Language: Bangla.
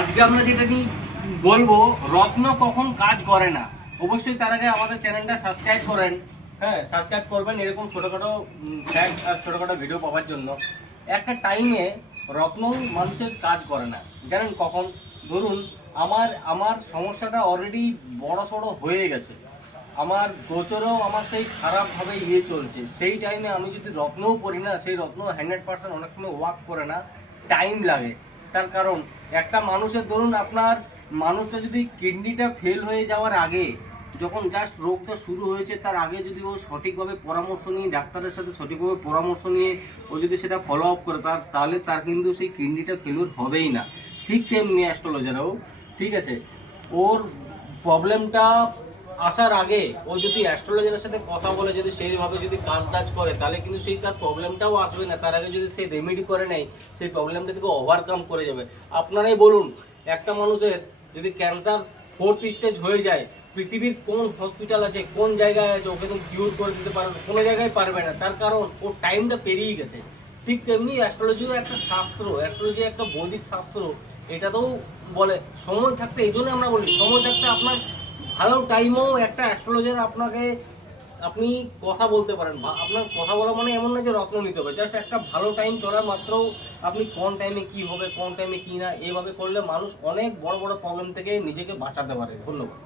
আজকে আমরা যেটা নিয়ে বলবো, রত্ন কখন কাজ করে না। অবশ্যই তার আগে আমাদের চ্যানেলটা সাবস্ক্রাইব করেন। হ্যাঁ, সাবস্ক্রাইব করবেন এরকম ছোটোখাটো ফ্যাক্ট আর ছোটোখাটো ভিডিও পাওয়ার জন্য। একটা টাইমে রত্ন মানুষের কাজ করে না, জানেন কখন? ধরুন আমার আমার সমস্যাটা অলরেডি বড় সড়ো হয়ে গেছে, আমার গোচরেও আমার সেই খারাপভাবে চলছে, সেই টাইমে আমি যদি রত্নও করি না, সেই রত্ন 100% অনেক সময় ওয়ার্ক করে না, টাইম লাগে। তার কারণ একটা মানুষের, ধরুন আপনার মানুষটা যদি কিডনিটা ফেল হয়ে যাওয়ার আগে, যখন জাস্ট রোগটা শুরু হয়েছে তার আগে যদি ও সঠিকভাবে পরামর্শ নিয়ে, ডাক্তারের সাথে সঠিকভাবে পরামর্শ নিয়ে ও যদি সেটা ফলো আপ করে, তাহলে তার কিন্তু সেই কিডনিটা ফেলিওর হবেই না। ঠিক তেমনি অ্যাস্ট্রোলজারও, ঠিক আছে, ওর প্রবলেমটা আসার আগে ও যদি অ্যাস্ট্রোলজারের সাথে কথা বলে, যদি সেইভাবে যদি কাজ করে, তাহলে কিন্তু সেই তার প্রবলেমটাও আসবে না। তার আগে যদি সেই রেমেডি করে নেয়, সেই প্রবলেমটা থেকে ওভারকাম করে যাবে। আপনারাই বলুন, একটা মানুষের যদি ক্যান্সার 4th স্টেজ হয়ে যায়, পৃথিবীর কোন হসপিটাল আছে, কোন জায়গায় আছে ওকে তুমি কিউর করে দিতে পারবে? কোনো জায়গায় পারবে না, তার কারণ ওর টাইমটা পেরিয়ে গেছে। ঠিক তেমনি অ্যাস্ট্রোলজিও একটা শাস্ত্র, অ্যাস্ট্রোলজি একটা বৈদিক শাস্ত্র। এটাতেও বলে সময় থাকতে, এই জন্য আমরা বলি সময় থাকতে আপনার ভালো টাইমেও একটা অ্যাস্ট্রোলজার আপনাকে, আপনি কথা বলতে পারেন। আপনার কথা বলা মানে এমন না যে রত্ন নিতে হবে, জাস্ট একটা ভালো টাইম চলার মাত্রও আপনি কোন টাইমে কি হবে, কোন টাইমে কি না, এইভাবে করলে মানুষ অনেক বড় বড় প্রবলেম থেকে নিজেকে বাঁচাতে পারে। ধন্যবাদ।